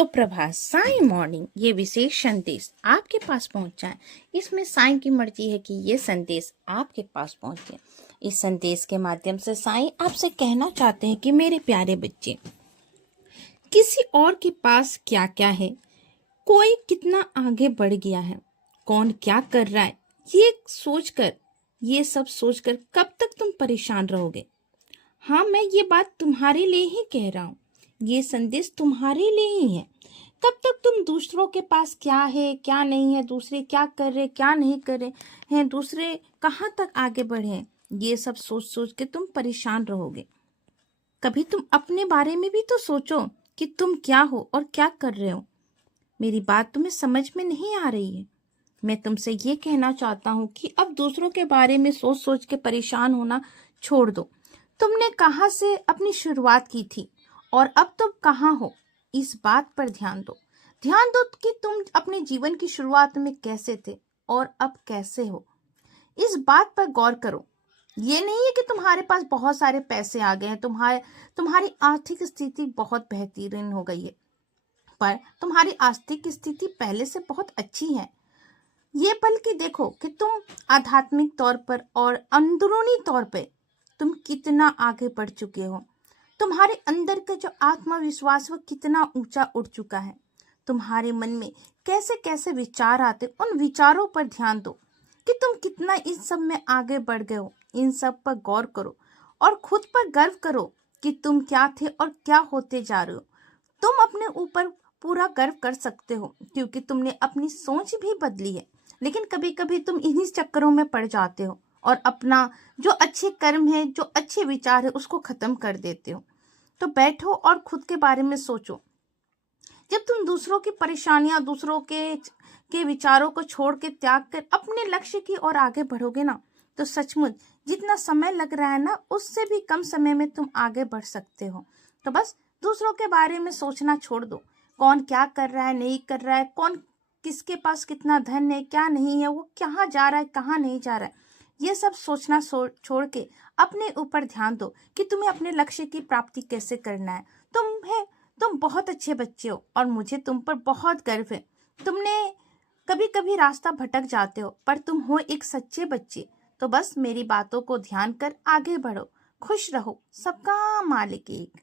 सुप्रभात साईं मॉर्निंग। ये विशेष संदेश आपके पास पहुंचा है। इसमें साईं की मर्जी है कि ये संदेश आपके पास पहुंचे। इस संदेश के माध्यम से साईं आपसे कहना चाहते हैं कि मेरे प्यारे बच्चे, किसी और के पास क्या क्या है, कोई कितना आगे बढ़ गया है, कौन क्या कर रहा है, ये सब सोचकर कब तक तुम परेशान रहोगे। हाँ, मैं ये बात तुम्हारे लिए ही कह रहा हूँ। ये संदेश तुम्हारे लिए ही है। कब तक तुम दूसरों के पास क्या है क्या नहीं है, दूसरे क्या कर रहे क्या नहीं कर रहे हैं, दूसरे कहाँ तक आगे बढ़े हैं, ये सब सोच सोच के तुम परेशान रहोगे। कभी तुम अपने बारे में भी तो सोचो कि तुम क्या हो और क्या कर रहे हो। मेरी बात तुम्हें समझ में नहीं आ रही है। मैं तुमसे ये कहना चाहता हूँ कि अब दूसरों के बारे में सोच सोच के परेशान होना छोड़ दो। तुमने कहाँ से अपनी शुरुआत की थी और अब तुम कहाँ हो, इस बात पर ध्यान दो। ध्यान दो कि तुम अपने जीवन की शुरुआत में कैसे थे और अब कैसे हो। इस बात पर गौर करो। ये नहीं है कि तुम्हारे पास बहुत सारे पैसे आ गए हैं, तुम्हारी आर्थिक स्थिति बहुत बेहतरीन हो गई है, पर तुम्हारी आर्थिक स्थिति पहले से बहुत अच्छी है। ये बल्कि देखो कि तुम आध्यात्मिक तौर पर और अंदरूनी तौर पर तुम कितना आगे बढ़ चुके हो। तुम्हारे अंदर का जो आत्मविश्वास वो कितना ऊंचा उठ चुका है। तुम्हारे मन में कैसे कैसे विचार आते, उन विचारों पर ध्यान दो कि तुम कितना इस सब में आगे बढ़ गए हो। इन सब पर गौर करो और खुद पर गर्व करो कि तुम क्या थे और क्या होते जा रहे हो। तुम अपने ऊपर पूरा गर्व कर सकते हो क्योंकि तुमने अपनी सोच भी बदली है। लेकिन कभी कभी तुम इन्हीं चक्करों में पड़ जाते हो और अपना जो अच्छे कर्म है, जो अच्छे विचार है, उसको खत्म कर देते हो। तो बैठो और खुद के बारे में सोचो। जब तुम दूसरों की परेशानियां, दूसरों के विचारों को छोड़ के त्याग कर अपने लक्ष्य की ओर आगे बढ़ोगे ना, तो सचमुच जितना समय लग रहा है ना, उससे भी कम समय में तुम आगे बढ़ सकते हो। तो बस दूसरों के बारे में सोचना छोड़ दो। कौन क्या कर रहा है नहीं कर रहा है, कौन किसके पास कितना धन है क्या नहीं है, वो कहाँ जा रहा है कहाँ नहीं जा रहा है, ये सब सोचना छोड़ के अपने ऊपर ध्यान दो कि तुम्हें अपने लक्ष्य की प्राप्ति कैसे करना है। तुम बहुत अच्छे बच्चे हो और मुझे तुम पर बहुत गर्व है। तुमने कभी कभी रास्ता भटक जाते हो, पर तुम हो एक सच्चे बच्चे। तो बस मेरी बातों को ध्यान कर आगे बढ़ो। खुश रहो। सबका मालिक एक।